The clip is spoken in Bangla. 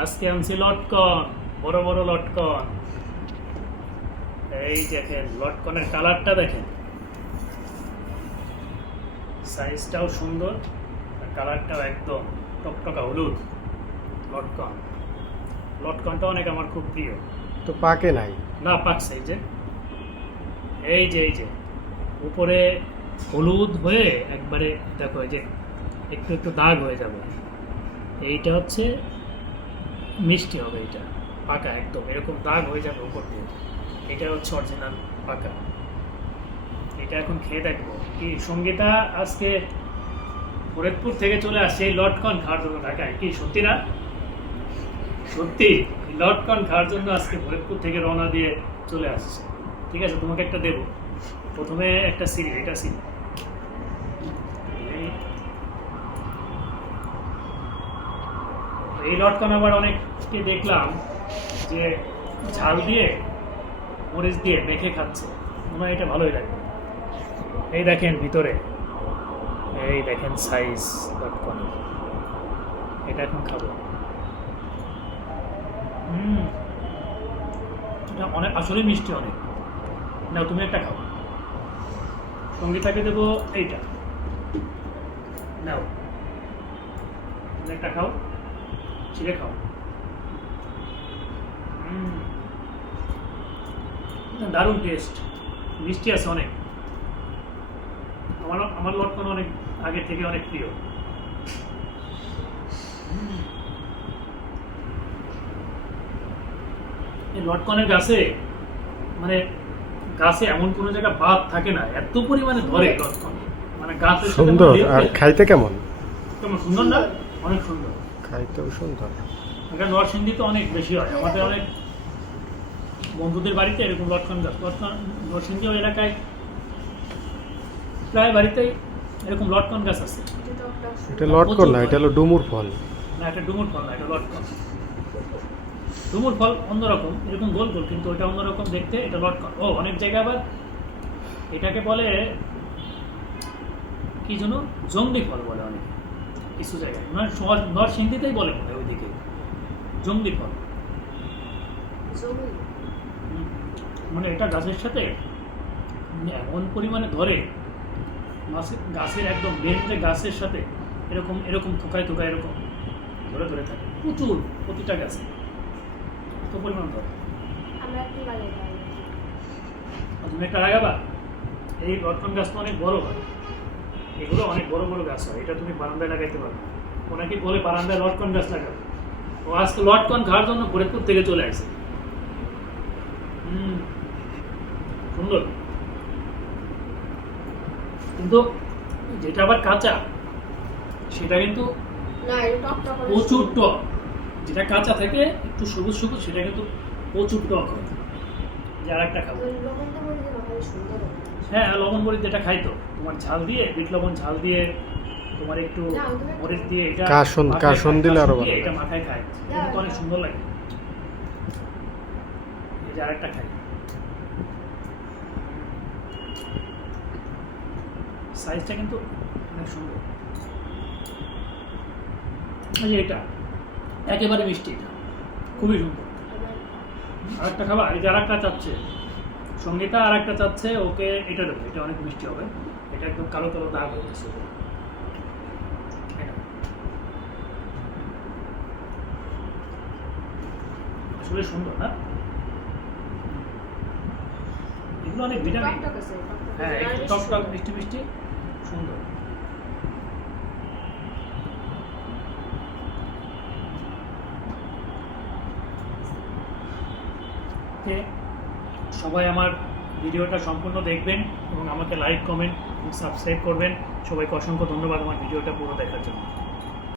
আজকে আনছি লটকন, বড় বড় লটকন। এই দেখেন লটকনের কালারটা দেখেন, সাইজটাও সুন্দর আর কালারটাও একদম টকটকা হলুদ। লটকন, লটকনটা অনেক আমার খুব প্রিয়। তো পাকে নাই। না পাকছে, এই যে এই যে উপরে হলুদ হয়ে একবারে দেখো এই যে একটু একটু দাগ হয়ে যাবে। এইটা হচ্ছে মিষ্টি হবে, এটা পাকা একদম এরকম দাগ হয়ে যাবে উপর দিয়ে। এটা হচ্ছে অরিজিনাল পাকা। এটা এখন খেয়ে দেখবো। কি সঙ্গীতা আজকে ফরিদপুর থেকে চলে আসছে এই লটকন খাওয়ার জন্য ঢাকায়, কি সত্যি না? সত্যি লটকন খাওয়ার জন্য আজকে ফরিদপুর থেকে রওনা দিয়ে চলে আসছে। ঠিক আছে, তোমাকে একটা দেবো। প্রথমে একটা সিল, এটা সিল। এই লটকন আবার অনেককে দেখলাম যে ঝাল দিয়ে মরিচ দিয়ে মেখে খাচ্ছে, মনে হয় এটা ভালোই লাগবে। এই দেখেন ভিতরে, এই দেখেন সাইজ লটকন। এটা এখন খাবো। এটা অনেক আসলে মিষ্টি অনেক। নাও তুমি একটা খাও, সঙ্গীতাকে দেবো এইটা। নাও তুমি একটা খাও, ছিঁড়ে খাও। দারুণ টেস্ট, মিষ্টি আছে অনেক। আমার লটকন অনেক আগে থেকে অনেক প্রিয়। এই লটকনের গাছে মানে গাছে এমন কোনো জায়গা বাদ থাকে না, এত পরিমাণে ধরে লটকন। মানে গাছের সাথে সুন্দর। আর খাইতে কেমন? কেমন সুন্দর না? অনেক সুন্দর, খাইতেও সুন্দর। এখানে নরসিংদীতে অনেক বেশি হয়। আমাদের অনেক বন্ধুদের বাড়িতে এরকম লটকন গাছ, লটকন নরসিংদী ওই এলাকায় প্রায় বাড়িতেই এরকম লটকন গাছ আছে। এটা লটকন না, এটা হলো ডুমুর ফল। না, এটা ডুমুর ফল না, এটা লটকন। ডুমুর ফল অন্যরকম, এরকম গোল গোল, কিন্তু ওটা অন্যরকম দেখতে। এটা লটকন। ও অনেক জায়গায় আবার এটাকে বলে কি যেন জঙ্গলি ফল বলে অনেক কিছু জায়গায়, মানে নরসিংদীতেই বলে মনে হয় ওইদিকে জঙ্গলি ফল। মানে এটা গাছের সাথে এমন পরিমাণে ধরে, গাছের একদম বেঞ্চে গাছের সাথে এরকম এরকম থোকায় থোকায় এরকম ধরে ধরে থাকে প্রচুর, প্রতিটা গাছে এত পরিমাণ ধরে। তুমি একটা লাগাবা। এই লটকন গাছ তো অনেক বড় হয়, এগুলো অনেক বড় বড় গাছ হয়। এটা তুমি বারান্দায় লাগাইতে পারবে। ওনাকে বলে বারান্দায় লটকন গাছ লাগাবে। ও আজকে লটকন খাওয়ার জন্য ফরিদপুর থেকে চলে আসে। সুন্দর, কিন্তু যেটা আবার কাঁচা সেটা কিন্তু প্রচুর টক। যেটা কাঁচা থেকে একটু সবুজ সবুজ সেটা কিন্তু প্রচুর টক হয়। আর একটা খাবো। হ্যাঁ, লবণ মরিচ যেটা খাই তো, তোমার ঝাল দিয়ে, বিট লবণ ঝাল দিয়ে, তোমার একটু মরিচ দিয়ে, এটা কাসুন দিলে আরো ভালো। এটা মাথায় খাই, এটা তো অনেক সুন্দর লাগে। এই যে আরেকটা খাই, সাইজটা কিন্তু অনেক সুন্দর। এই যে এটা একেবারে মিষ্টি, এটা খুবই সুন্দর। আরেকটা খাবা? এই যে আরেকটা চাচ্ছে সঙ্গীতা, আর একটা চাচ্ছে, ওকে এটা দেবো। এটা অনেক মিষ্টি হবে, এটা একদম কালো কালো দাগ হয়ে গেছে। আসলে সুন্দর না? এগুলো অনেক ভিটামিন। হ্যাঁ, একটু টক টক মিষ্টি মিষ্টি, সুন্দর। সবাই আমার ভিডিওটা সম্পূর্ণ দেখবেন এবং আমাকে লাইক, কমেন্ট এবং সাবস্ক্রাইব করবেন। সবাইকে অসংখ্য ধন্যবাদ আমার ভিডিওটা পুরো দেখার জন্য।